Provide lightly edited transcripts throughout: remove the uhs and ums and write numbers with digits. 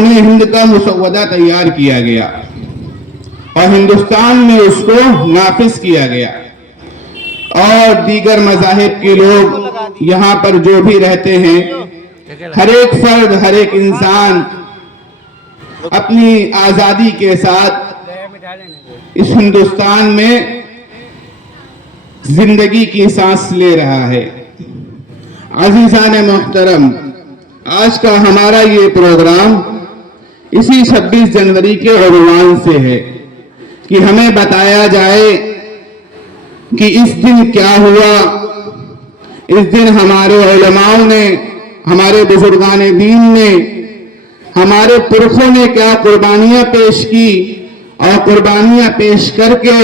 بیرون ہند کا مسودہ تیار کیا گیا اور ہندوستان میں اس کو نافذ کیا گیا، اور دیگر مذاہب کے لوگ یہاں پر جو بھی رہتے ہیں، ہر ایک فرد، ہر ایک انسان اپنی آزادی کے ساتھ اس ہندوستان میں زندگی کی سانس لے رہا ہے۔ عزیزان محترم، آج کا ہمارا یہ پروگرام اسی 26 جنوری کے عنوان سے ہے کہ ہمیں بتایا جائے کہ اس دن کیا ہوا۔ اس دن ہمارے علماء نے، ہمارے بزرگان دین نے، ہمارے پرکھوں نے کیا قربانیاں پیش کی، اور قربانیاں پیش کر کے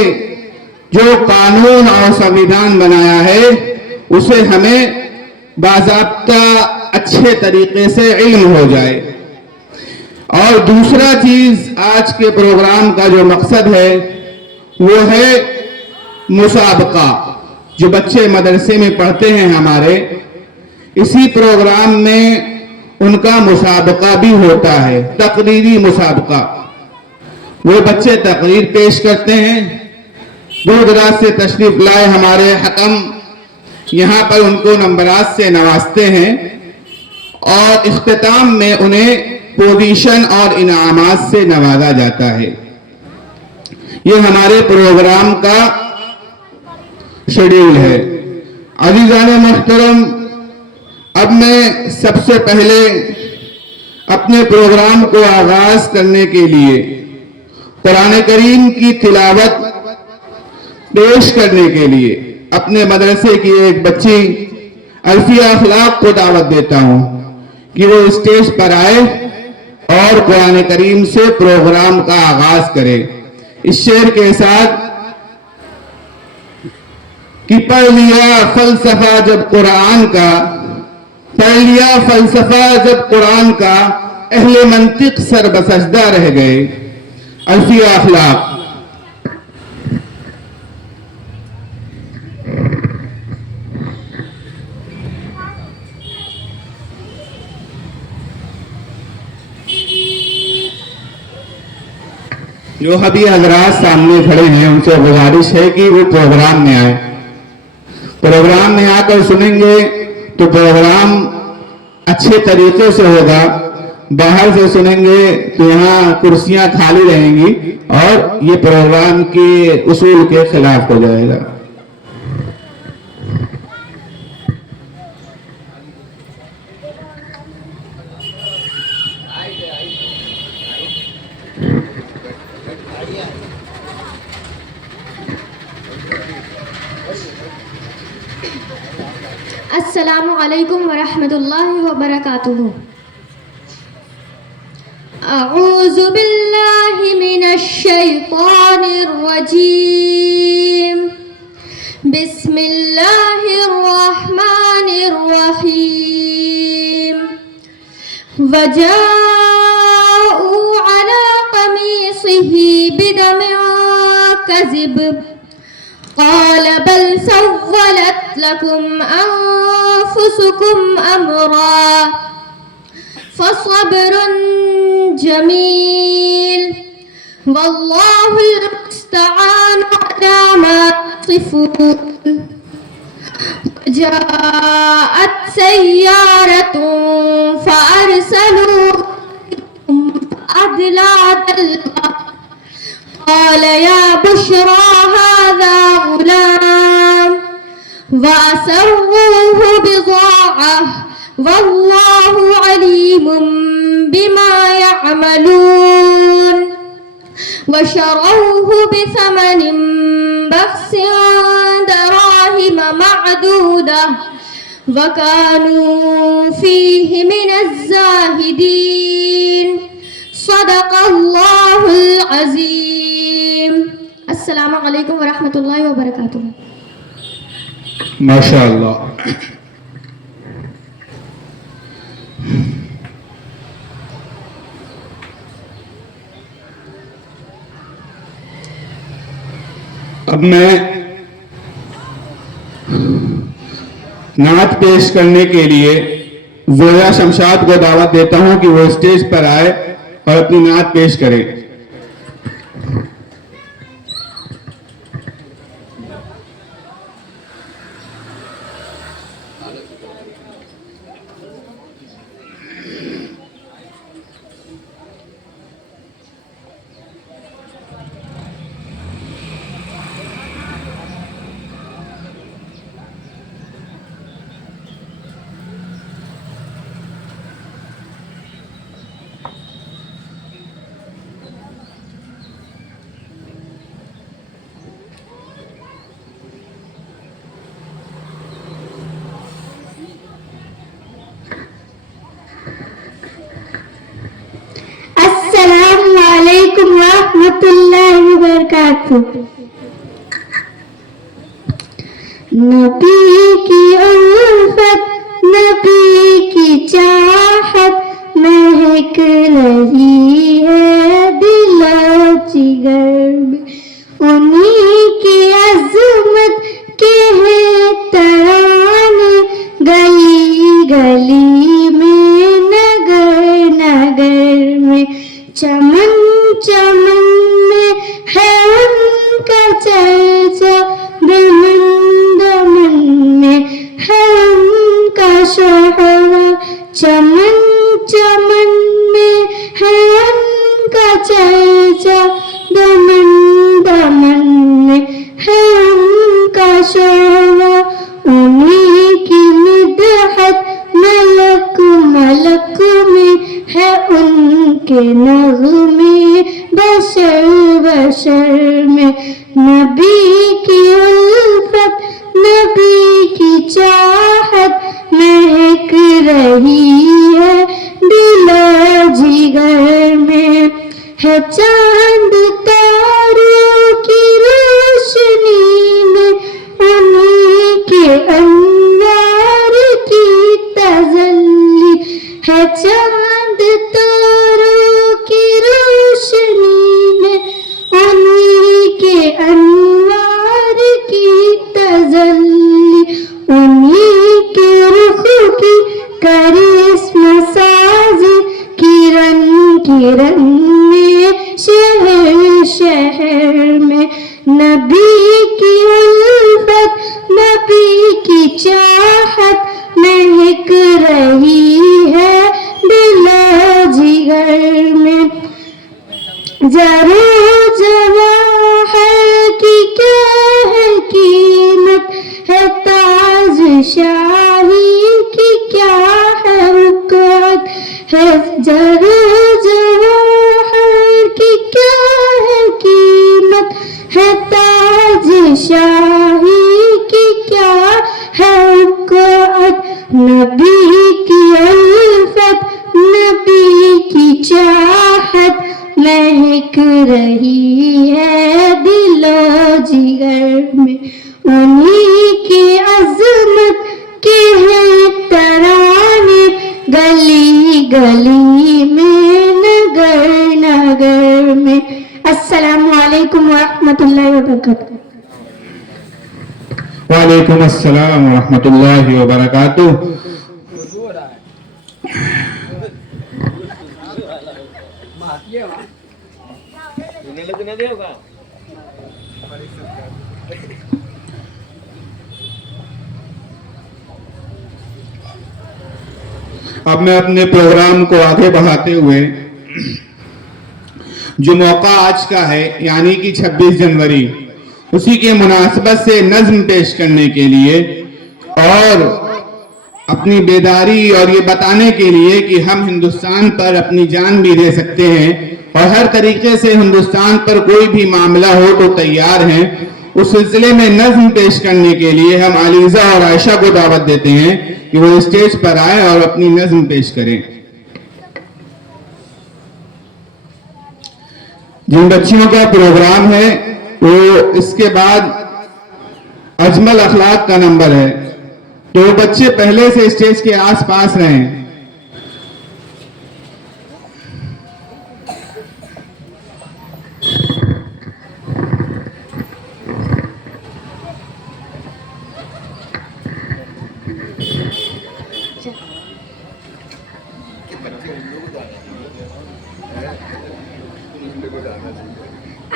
جو قانون اور سنویدھان بنایا ہے اسے ہمیں باضابطہ اچھے طریقے سے علم ہو جائے۔ اور دوسرا چیز، آج کے پروگرام کا جو مقصد ہے وہ ہے مسابقہ۔ جو بچے مدرسے میں پڑھتے ہیں ہمارے، اسی پروگرام میں ان کا مسابقہ بھی ہوتا ہے، تقریری مسابقہ۔ وہ بچے تقریر پیش کرتے ہیں، دور دراز سے تشریف لائے ہمارے حکم یہاں پر ان کو نمبرات سے نوازتے ہیں، اور اختتام میں انہیں پوزیشن اور انعامات سے نوازا جاتا ہے۔ یہ ہمارے پروگرام کا شیڈول ہے۔ عزیزان محترم، اب میں سب سے پہلے اپنے پروگرام کو آغاز کرنے کے لیے قرآن کریم کی تلاوت پیش کرنے کے لیے اپنے مدرسے کی ایک بچی الفیہ اخلاق کو دعوت دیتا ہوں کہ وہ اسٹیج پر آئے اور قرآن کریم سے پروگرام کا آغاز کرے اس شعر کے ساتھ کہ پڑھ لیا فلسفہ جب قرآن کا، پڑھ لیا فلسفہ جب قرآن کا، اہل منطق سر بسجدہ رہ گئے۔ الفیہ اخلاق۔ جو ابھی حضرات سامنے کھڑے ہیں ان سے گزارش ہے کہ وہ پروگرام میں آئے۔ پروگرام میں آ کر سنیں گے تو پروگرام اچھے طریقے سے ہوگا، باہر سے سنیں گے تو یہاں کرسیاں خالی رہیں گی اور یہ پروگرام کے اصول کے خلاف ہو جائے گا۔ السلام علیکم ورحمۃ اللہ وبرکاتہ۔ اعوذ باللہ من الشیطان الرجیم، بسم اللہ الرحمن الرحیم۔ وجاءوا علی قمیصہ بدم کذب قال بل سولت لكم أنفسكم أمرا فصبر جميل والله المستعان على ما تصفون۔ جاءت سيارة فأرسلوا فأدلى دلوه قال يا بشرى هذا غلام وأسروه بضاعة والله عليم بما يعملون، وشروه بثمن بخس دراهم معدودة وكانوا فيه من الزاهدين۔ صدق اللہ العظیم۔ السلام علیکم ورحمۃ اللہ وبرکاتہ۔ ماشاءاللہ۔ اب میں نعت پیش کرنے کے لیے زویا شمشاد کو دعوت دیتا ہوں کہ وہ اسٹیج پر آئے اور اپنی نعت پیش کریں. السلام علیکم ورحمۃ اللہ وبرکاتہ. نبی کی الفت، نبی کی چاہت مہک رہی ہے دل و جگر میں. انہی کی عظمت کے ہیں ترانے گلی گلی میں نگر نگر میں. چمن چمن میں ہے ان کا چرچا، دمن دمن میں ہے ان کا شہرا. چمن چمن میں ہے ان کا چرچا، دمن دمن میں ہے ان کا شہرا. انہی کی مدحت ملک ملک میں ہے ان کے نغمے بشر بشر میں. نبی کی الفت، نبی کی چاہت مہک رہی ہے دل و جگر میں. ہے چاند تاروں کی روشنی میں انہی کے انوار کی تجلی. ہے چاند تاروں کی روشنی میں انہی کے انوار کی تجلی. انہی کے رخ کی کرشمہ سازی کرن کرن میں شہر شہر میں. نبی کی الفت، نبی کی چاہت مہک رہی ہے دل و جگر میں. زرو جواہر کی کیا ہے قیمت، ہے تاج شاہی کی کیا ہے رکعت. ہے زرو جواہر کی کیا ہے قیمت، ہے تاج شاہی کی کیا ہے رکعت. نبی کی الفت، نبی کی چاہت مہک رہی ہے دل و جگر میں. انہی کی عظمت کے ہیں ترانے گلی گلی میں نگر نگر میں. السلام علیکم ورحمۃ اللہ وبرکاتہ. وعلیکم السلام ورحمۃ اللہ وبرکاتہ. اب میں اپنے پروگرام کو آگے بڑھاتے ہوئے جو موقع آج کا ہے یعنی کہ 26 جنوری، اسی کے مناسبت سے نظم پیش کرنے کے لیے اور اپنی بیداری اور یہ بتانے کے لیے کہ ہم ہندوستان پر اپنی جان بھی دے سکتے ہیں اور ہر طریقے سے ہندوستان پر کوئی بھی معاملہ ہو تو تیار ہیں، اس سلسلے میں نظم پیش کرنے کے لیے ہم علیزہ اور عائشہ کو دعوت دیتے ہیں کہ وہ اسٹیج پر آئے اور اپنی نظم پیش کریں. جن بچیوں کا پروگرام ہے وہ اس کے بعد اجمل اخلاق کا نمبر ہے، تو وہ بچے پہلے سے اسٹیج کے آس پاس رہیں.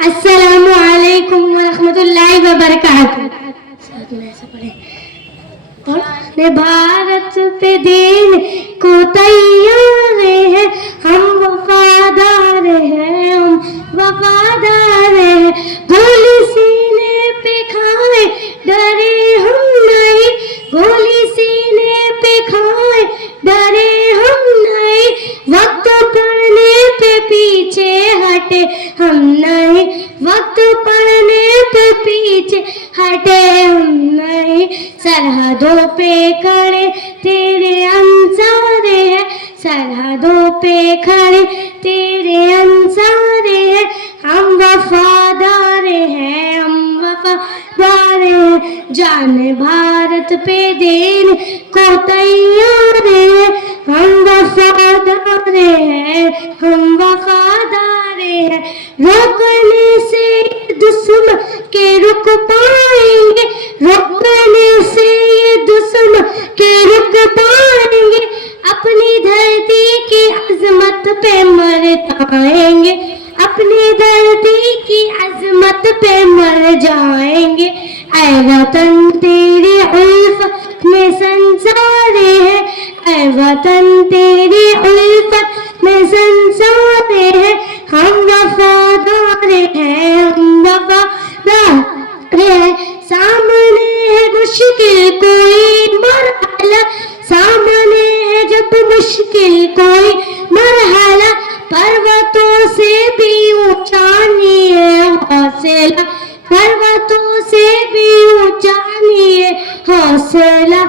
السلام علیکم ورحمۃ اللہ وبرکاتہ. بھارت پہ دین کو تیار ہیں ہم وفادار ہیں ہم وفادار ہیں. گولی سینے پہ کھائے ڈرے ہم نہیں, گولی سینے پہ کھائے ڈرے ہم نہیں. وقت پڑھنے پہ پیچھے ہٹے ہم نہیں, وقت پڑھنے پہ پیچھے ہٹے ہم نہیں. سرحدوں پہ کھڑے تیرے انصار ہیں, سرحدوں پہ کھڑے تیرے انصار ہیں. ہم وفادار ہیں ہم وفادار ہیں. جان بھارت پہ دین کو تیار ہیں ہم وفادار ہیں ہم وفادار ہیں. روکنے سے دشمن کے رک پائیں گے, روکنے سے یہ دشمن کے رک پائیں گے. اپنی دھرتی کی عظمت پہ مر جائیں گے, اپنی دھرتی کی عظمت پہ مر جائیں گے. اے وطن تیری الفت میں سنسار ہے, اے وطن تیری الفت میں سنسار ہے. ہم وفادار ہیں ہم وفادار ہیں. سامنے ہے مشکل کوئی مرحلہ, سامنے ہے جب مشکل کوئی مرحلہ. پروتوں سے بھی اونچا نہیں ہے حوصلہ, پروتوں سے بھی اونچا نہیں ہے حوصلہ.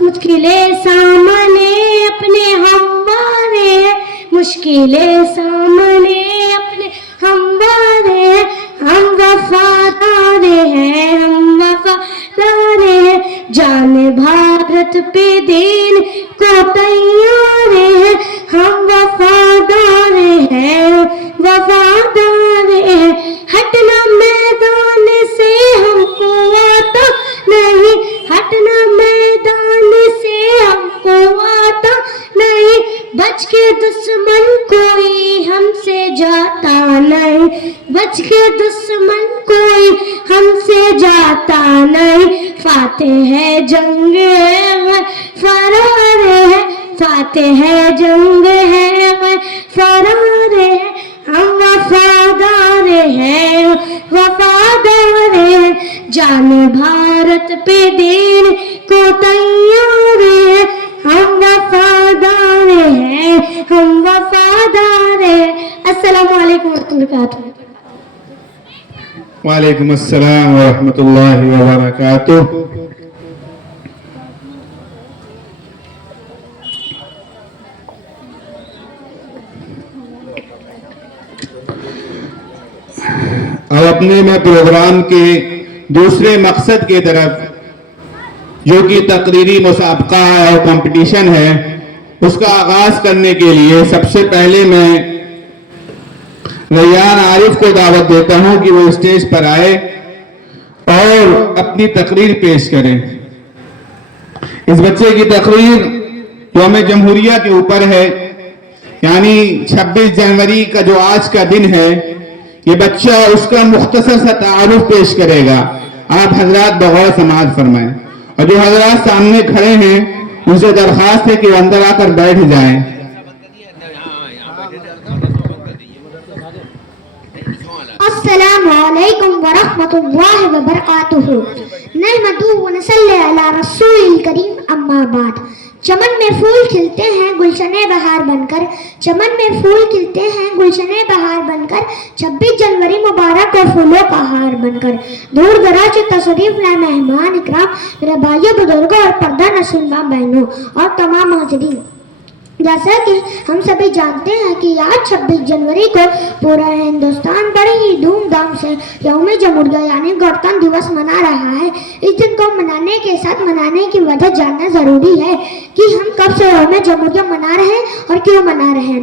مشکلیں سامنے اپنے ہموارے ہیں, مشکلیں سامنے اپنے ہموارے ہیں. ہم وفادار ہیں ہم وفادار ہیں. جان بھارت پہ دین کو تیار ہیں ہم وفادار ہیں وفادار ہیں. ہٹنا میدان سے ہم کو آتا نہیں, ہٹنا میدان سے ہم کو آتا نہیں. بچ کے دشمن کوئی ہم سے جاتا نہیں, بچ کے دشمن کوئی ہم سے جاتا نہیں. فاتح ہے جنگ ہے فرار ہے, فاتح ہے جنگ ہے فرار ہے. ہم وفادار ہیں وفادار ہیں. جان بھارت پہ دین کو تیار ہیں ہم وفادار ہیں ہم وفادار ہیں. السلام علیکم ورحمۃ اللہ وبرکاتہ. وعلیکم السلام ورحمۃ اللہ وبرکاتہ. اب اپنے میں پروگرام کے دوسرے مقصد کی طرف, جو کہ تقریری مسابقہ اور کمپٹیشن ہے, اس کا آغاز کرنے کے لیے سب سے پہلے میں ریان عارف کو دعوت دیتا ہوں کہ وہ اسٹیج پر آئے اور اپنی تقریر پیش کریں. اس بچے کی تقریر یوم جمہوریہ کے اوپر ہے, یعنی 26 جنوری کا جو آج کا دن ہے, یہ بچہ اس کا مختصر سا تعارف پیش کرے گا. آپ حضرات بغور سماعت فرمائیں, اور جو حضرات سامنے کھڑے ہیں ان سے درخواست ہے کہ وہ اندر آ کر بیٹھ جائیں. السلام علیکم ورحمۃ اللہ وبرکاتہ. نحمدہ ونصلی علی رسول الکریم, اما بعد. چمن میں پھول کھلتے ہیں گلشن بہار بن کر, چمن میں پھول کھلتے ہیں گلشن بہار بن کر. 26 جنوری مبارک اور پھولوں کا ہار بن کر. دور دراز سے تشریف لائے مہمان اکرام, میرے بھائیوں بزرگوں اور پردہ نشین ماں بہنوں اور تمام حاضرین. جیسا کہ ہم سبھی جانتے ہیں کہ آج 26 جنوری کو پورا ہندوستان بڑی ہی دھوم دھام سے یوم جمہوریہ یعنی گنتنتر دیوس منا رہا ہے. اس دن کو منانے کے ساتھ منانے کی وجہ جاننا ضروری ہے کہ ہم کب سے یوم جمہوریہ منا رہے ہیں اور کیوں منا رہے ہیں.